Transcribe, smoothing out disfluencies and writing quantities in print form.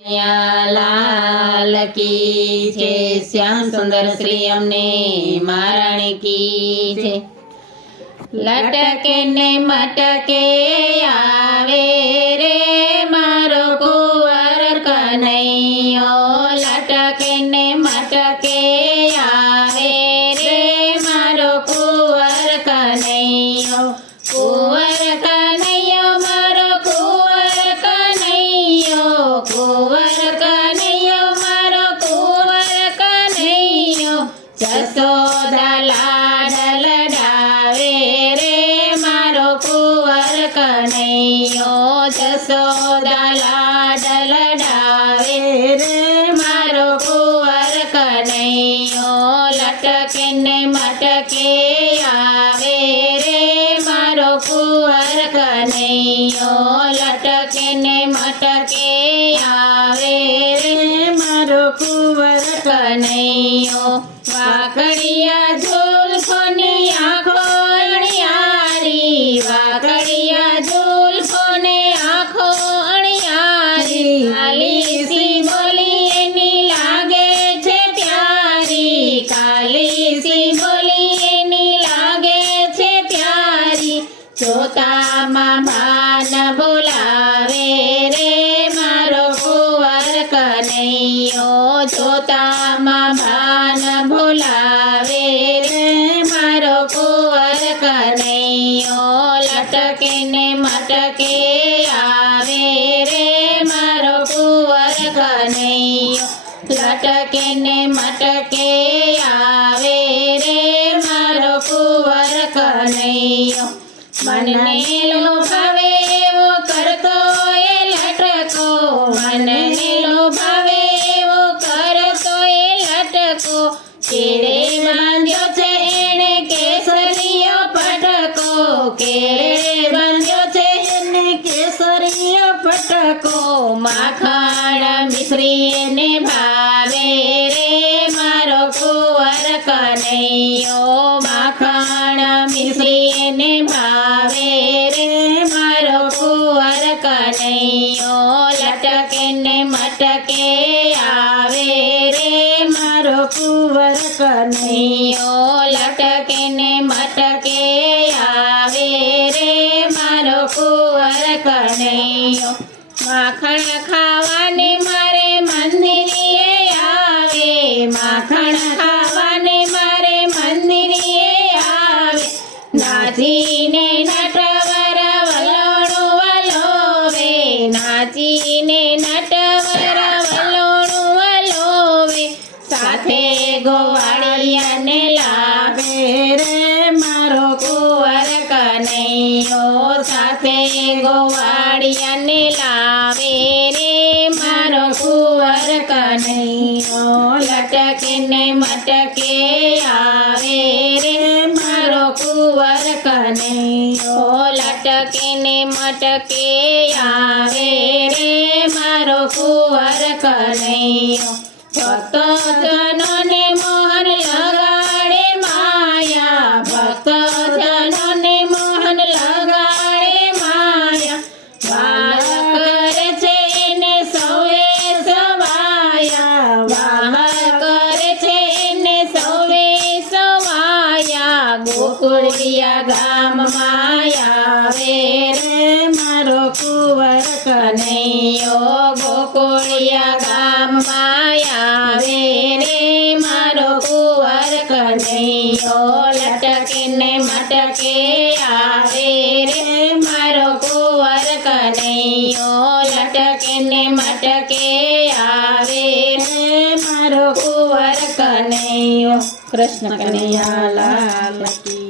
લાલ કી છે, શ્યામ સુંદર શ્રી અમને મહારાણી કી છે। લટકે ને મટકે આવે રે મારો કુંવર કનૈયો, લટકે ને મટકે આવે રે મારો કુંવર કનૈયો, કુંવર કનૈયો મારો કુંવર કનૈયો, કુંવર કનૈયો મારો કુંવર કનૈયો, જશોદા લાડ લડાવે રે મારો કુંવર કનૈયો, જશોદા લાડ લડાવે રે મારો કુંવર કનૈયો, લટકે ને મટકે આવે રે મારો કુંવર કનૈયો, લટકે ને મટકે આવે રે મારો કુંવર કનૈયો, વાકડિયા ઝુલ્ફોની આંખો અણિયારી, વાકડિયા ઝુલ્ફોને આંખો અણિયારી, કાલીસી બોલી એની લાગે છે પ્યારી, કાલીસી બોલી એની લાગે છે પ્યારી, જોતામાં ભાન બોલાવે રે મારો કુંવર કનૈયો, જોતામાં ભાન બોલાવે રે મારો કુંવર કનૈયો, લટકે ને મટકે આવે રે મારો કુંવર કનૈયો, લટકે ને મટકે આવે રે મારો કુંવર કનૈયો, મનને લોભાવે એવો કરતો એ લટકો, મનને લોભાવે એવો કરતો એ લટકો, કેળે બાંધ્યો છે એણે કેસરીયો પટકો, કેળે બાંધ્યો છે એને કેસરીયો પટકો, માખણ મિશ્રી એને ભાવે રે મારો કુંવર કનૈયો, માખણ મિશ્રી એને ભાવે રે મારો કુંવર કનૈયો, લટકે ને મટકે આવે રે મારો કુંવર કનૈયો, લટકે ને મટકે આવે રે મારો કુંવર કનૈયો, માખણ ખાવાને મારે મંદિરે આવે, માખણ ખાવાને મારે મંદિરે આવે, નાચીને નટવર વલોણું વલોવે, નાચીને નટવર વલોણું વલોવે, સાથે ગોવાળિયાને લાવે રે મારો કુંવર કનૈયો, સાથે ગોવાળિયાને લાવે રે મારો કુંવર કનૈયો, લટકે ને મટકે આવે રે મારો કુંવર કનૈયો, લટકે ને મટકે આવે રે મારો કુંવર કનૈયો, ભક્તો જનોને મોહન લગાડે માયા, ભક્તો જનોને મોહન લગાડે માયા, વાહ કરે છે એને સૌએ સવાયા, વાહ કરે છે એને સૌએ સવાયા, ગોકુળિયા ગામમાં આવે રે મારો કુંવર કનૈયો, ગોકુળિયા ગામમાં આવે રે મારો કુંવર કનૈયો, લટકે ને મટકે આવે રે મારો કુંવર કનૈયો, લટકે ને મટકે આવે રે મારો કુંવર કનૈયો। કૃષ્ણ કનૈયા લાલ કી।